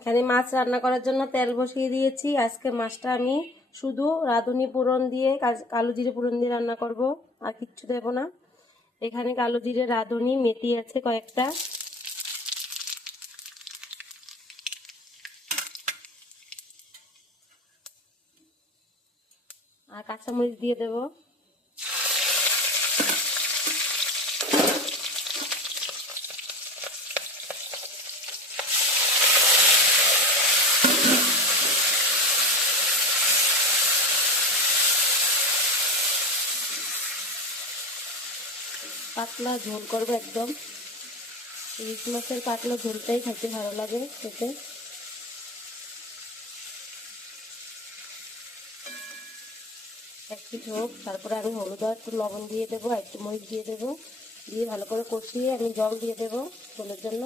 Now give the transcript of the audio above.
এখানে মাছ রান্না করার জন্য তেল বসিয়ে দিয়েছি। আজকে মাছটা আমি শুধু রাঁধুনি ফোড়ন দিয়ে, কালো জিরে ফোড়ন দিয়ে রান্না করব, আর কিচ্ছু দেব না। এখানে কালো জিরে, রাঁধুনি, মেথি আছে কয়েকটা, আর কাঁচামরিচ দিয়ে দেব। পাতলা ঝোল করবো একদম। ইলিশ মাছের পাতলা ঝোলটাই খেতে ভালো লাগে খেতে। একটু হোক, তারপরে আমি হলুদ আর একটু লবণ দিয়ে দেবো, আর একটু মরিচ দিয়ে দেবো, দিয়ে ভালো করে কষিয়ে আমি জল দিয়ে দেবো ঝোলের জন্য।